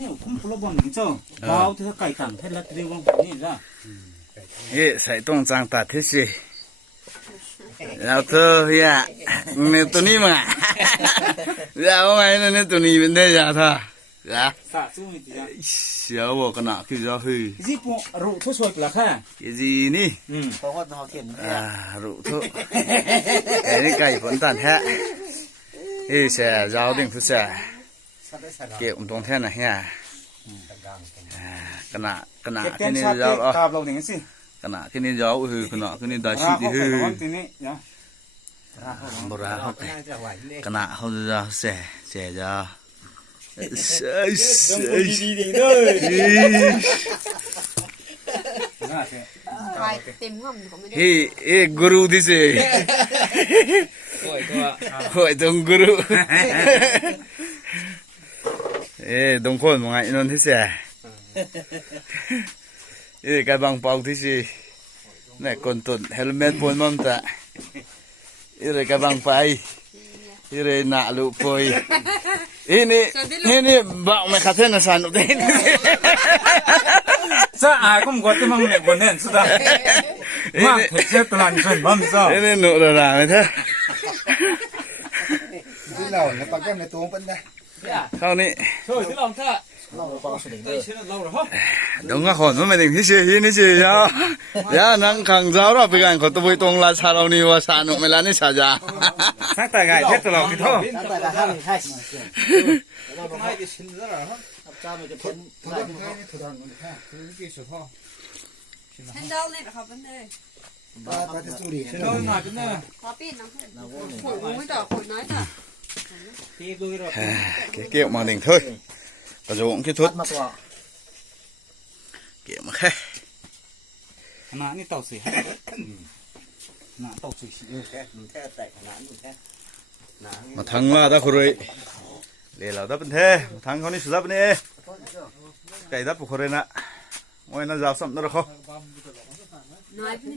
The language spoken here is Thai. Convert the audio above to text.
นี่ผมพลบอลนี่เจ้าบ่าวที่ไก่ตังเฮ็ดละตรีวังนี่ล่ะใส่ต้องจางตัดที่สิแล้วเธอเฮียเนี่ยตัวนี้มาแล้วไงเนี่ยตัวนี้เป็นได้ยาท่าจ้ะสะสู้นี่จ้ะเสียวบอกกันนะคือจะฮือสิปรุทุสวยปลาค่ะจีนี่พอฮอดเฮาเขียนรุทุไอ้นี่ไก่ผลตันแท้เฮ้ยเสียยาวดิ่งทุเสียเก็บตรงแท่น่ะเฮียกันนะที่นี่ยาวกาบเรานี่สิกันนะที่นี่ยาวฮือกันนะที่นี่ได้ชิดฮือบ่ราเฮากันนะเฮาจะเสียจะดีๆเด้อเต็มง่อมก็ไม่ได้เฮ้กูรูดิสิโอ้ยตรงกูรูตรงคนว่าไงนนที่เสียกำลังเป่าที่สิเนี่ยคนตุนเฮลเมตปนมั่งตะกำลังไปหน้าลุปอยนี่บ่าวไม่ขัดเทนสันอุทินซะอายก็บ่มังเนี่ยบ่แน่นสุดามาเฮ็ดตลาดส่วนบ่มีซ้อนี่หนูระๆมั้ยเถอะที่เราเนี่ยปากแก้มในตัวเปิ้นได้เท่านี้ช่วยที่ลองเถอะเราเป่าสนิทได้ชื่อเราเหรอฮะดงคนมันไม่ถึงที่สินี่สิยานังขังเจ้าเราไปกันขอตัวไปตรงราชาเรานี่ว่าสานุเมลานี่ชาจาสักแต่ไงเฮ็ดตลอดกี่ท่อสักแต่ละห้าใช่เราต้องให้ดิฉันซะเหรอฮะเจ้ามันจะพ้นได้นี่ถูกต้องมันแค่คือกี่สุดท่อฉันเดาเลยนะครับเพิ่นเด้อปาจะสุริฉันเดาหน่อยเพิ่นเด้อขอปีนน้ำเพิ่นโหไม่ต่อคนน้อยจ้ะเกี่ยวมาหนึ่งเถอะกระโจงที่ทุดเกี่ยวมาแค่ขนาดนี้เต่าสิฮะน่ะเต่าสิแค่แตกขนาดนี้แค่มาทางว่าตาคุยเลี้ยเราได้เป็นเททางเขานี่สุดแล้วเป็นเอไก่ดับปุกคนเลยนะโอ้ยน่าจะสับนั่นหรอเขาน้อยเพิ่น